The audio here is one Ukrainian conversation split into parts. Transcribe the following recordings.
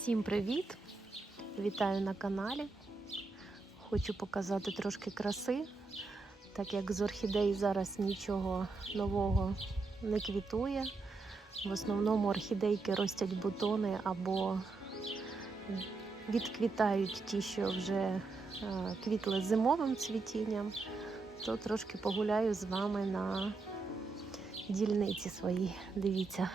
Всім привіт! Вітаю на каналі. Хочу показати трошки краси, так як з орхідей зараз нічого нового не квітує. В основному орхідейки ростять бутони або відквітають ті, що вже е, квітли зимовим цвітінням, то трошки погуляю з вами на дільниці своїй. Дивіться,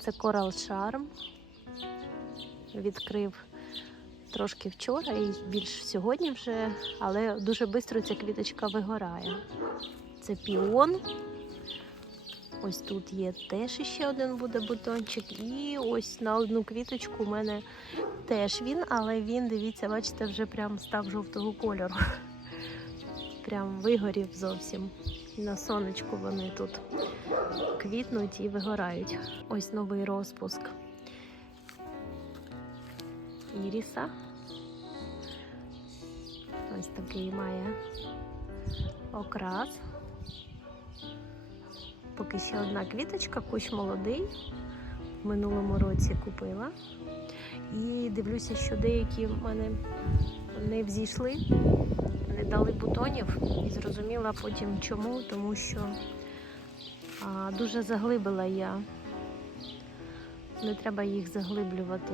це Coral Charm відкрив трошки вчора і більш сьогодні вже, але дуже швидко ця квіточка вигорає. Це піон. Ось тут є теж ще один буде бутончик. І ось на одну квіточку у мене теж він, але він, дивіться, бачите, вже прям став жовтого кольору. Прям вигорів зовсім. На сонечку вони тут квітнуть і вигорають. Ось новий розпуск іріса. Ось такий має окрас. Поки ще одна квіточка, кущ молодий. В минулому році купила. І дивлюся, що деякі в мене не взійшли, не дали бутонів. І зрозуміла потім чому, тому що а, дуже заглибила я не треба їх заглиблювати.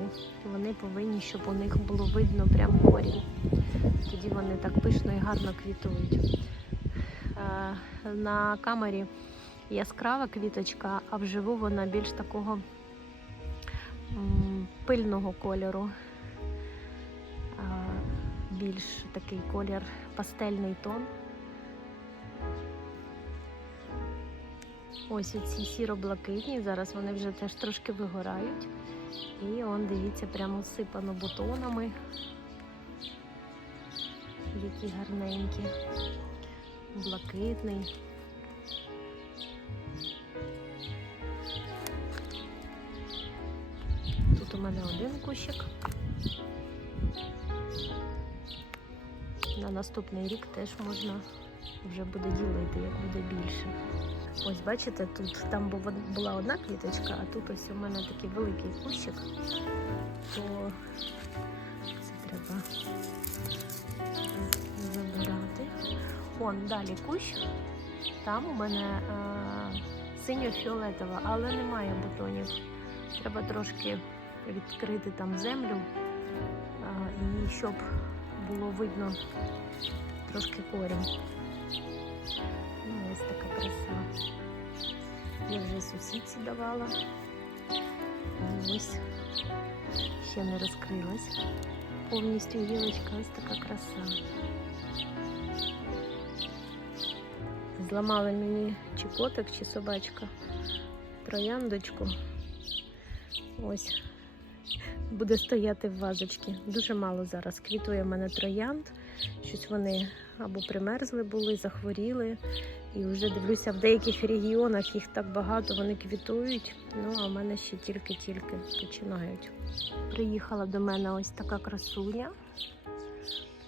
Вони повинні, щоб у них було видно прям корінь. Тоді вони так пишно і гарно квітують. Е, На камері яскрава квіточка, а вживу вона більш такого пильного кольору. Е, Більш такий колір пастельний тон. Ось оці сіро-блакитні, зараз вони вже теж трошки вигорають. І он, дивіться, прямо всипано бутонами. Які гарненькі. Блакитний. Тут у мене один кущик. На наступний рік теж можна вже буде ділити, як буде більше. Ось бачите, тут там була одна квіточка, а тут ось у мене такий великий кущик, то це треба забирати. Вон далі кущ. Там у мене е, синьо-фіолетова, але немає бутонів. Треба трошки відкрити там землю, е, і щоб було видно трошки корінь. Ну, ось така краса. Я вже сусідці давала. Ось ще не розкрилась. Повністю гілочка, ось така краса. Зламали мені чи котик, чи собачка. Трояндочку. Ось. Буде стояти в вазочці. Дуже мало зараз. Квітує в мене троянд. Щось вони або примерзли були, захворіли. І вже дивлюся, в деяких регіонах їх так багато, вони квітують. Ну, а в мене ще тільки-тільки починають. Приїхала до мене ось така красуня.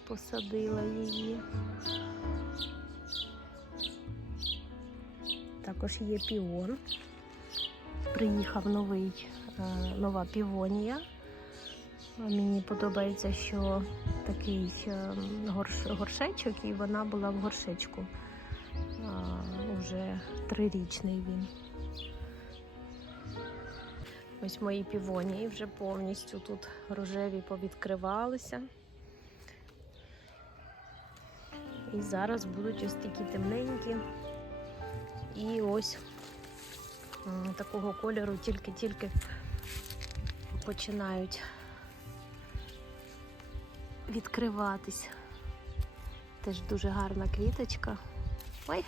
Посадила її. Також є піон. Приїхав новий, е, нова півонія. Мені подобається, що такий е, горш, горшечок, і вона була в горшечку. А, Уже трирічний він. Ось мої півонії вже повністю тут рожеві повідкривалися. І зараз будуть ось такі темненькі. І ось такого кольору тільки-тільки починають відкриватись. Теж дуже гарна квіточка. Ой,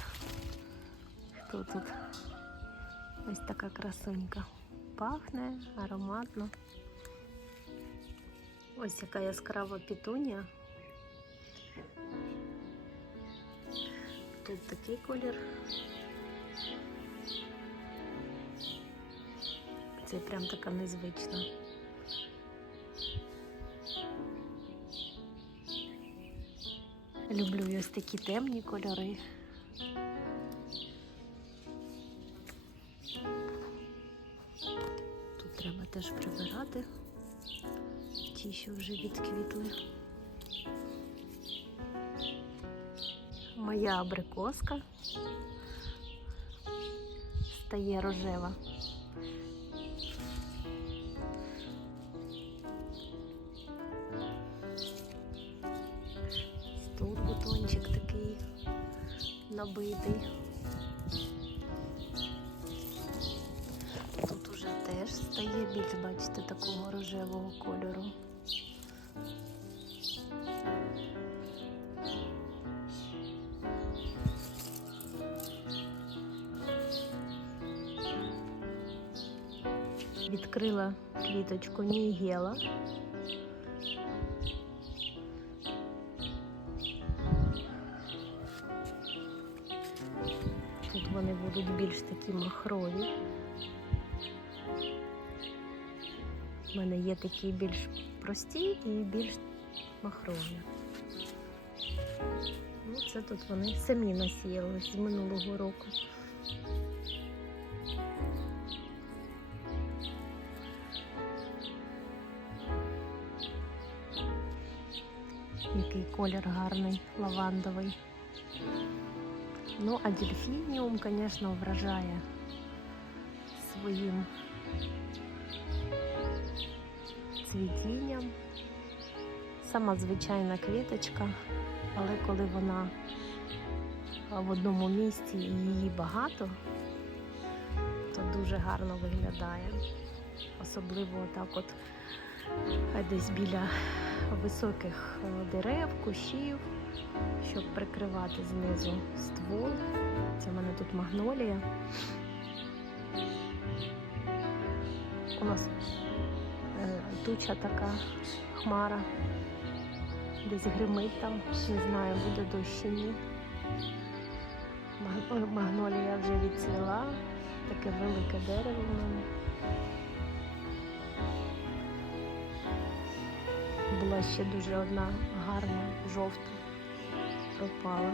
хто тут? Ось така красунька. Пахне ароматно. Ось яка яскрава пітунія. Тут такий колір. Це прям така незвична. Люблю ось такі темні кольори. Тут треба теж прибирати. Ті, що вже відквітли. Моя абрикоска стає рожева. Набитий. Тут уже теж стає більш, бачите, такого рожевого кольору. Відкрила квіточку Нігела. Вони будуть більш такі махрові. У мене є такі більш прості і більш махрові. Ну, це тут вони самі насіялись з минулого року. Який колір гарний, лавандовий. Ну, а дельфініум, звісно, вражає своїм цвітінням. Сама звичайна квіточка, але коли вона в одному місці і її багато, то дуже гарно виглядає. Особливо так от е, десь біля високих е, дерев, кущів, щоб прикривати знизу ствол. Це в мене тут магнолія. У нас е, туча така хмара. Десь гримить там, не знаю, буде дощ чи ні. Магнолія вже відцвіла, таке велике дерево в мене. Була ще дуже одна гарна, жовта, пропала.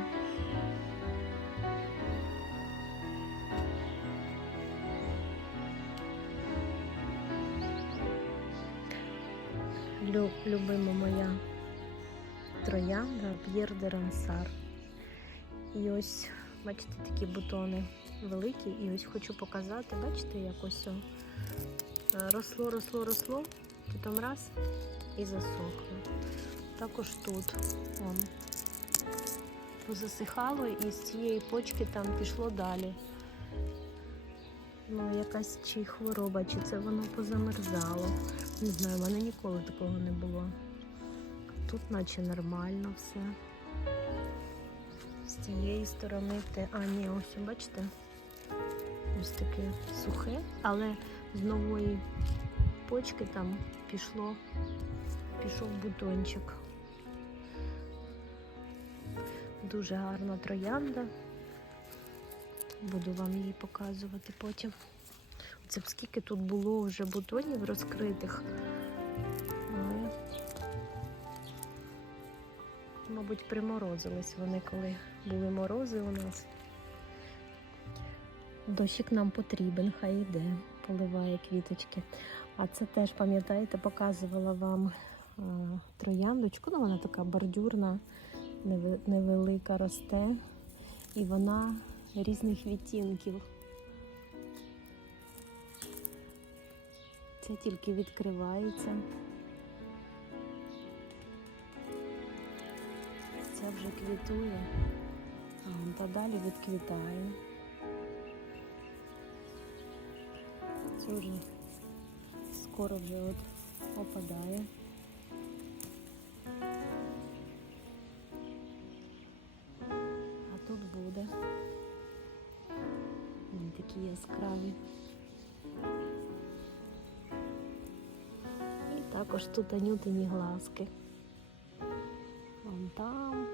Лю, любима моя троянда П'єр Рансар. І ось, бачите, такі бутони великі. І ось хочу показати, бачите, як ось е, росло, росло, росло, потім раз і засохло. Також тут вон, позасихало і з цієї почки там пішло далі. Ну, якась чи хвороба, чи це воно позамерзало. Не знаю, в мене ніколи такого не було. Тут наче нормально все. З цієї сторони те. А, ні, ось бачите? Ось таке сухе, але з нової почки там пішло, пішов бутончик. Дуже гарна троянда. Буду вам її показувати потім. Це б скільки тут було вже бутонів розкритих. Але, мабуть, приморозились вони, коли були морози у нас. Дощик нам потрібен, хай йде, поливає квіточки. А це теж, пам'ятаєте, показувала вам е, трояндочку. Ну, вона така бордюрна, невелика росте. І вона різних відтінків. Це тільки відкривається. Це вже квітує, а вон та далі відквітає. Це вже скоро вже от опадає. Тут буде. Вони такі яскраві. І також тут анютині глазки. Вон там.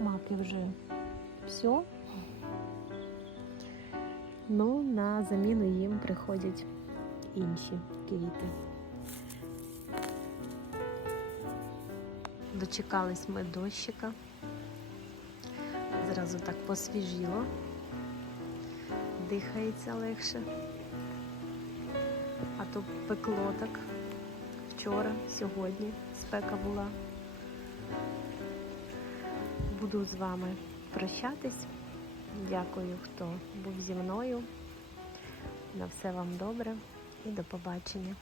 Маки вже все. Ну, на заміну їм приходять інші квіти. Дочекались ми дощика. Зразу так посвіжіло. дихається легше. А то пекло так вчора, сьогодні спека була. Буду з вами прощатись. Дякую, хто був зі мною. На все вам добре і до побачення.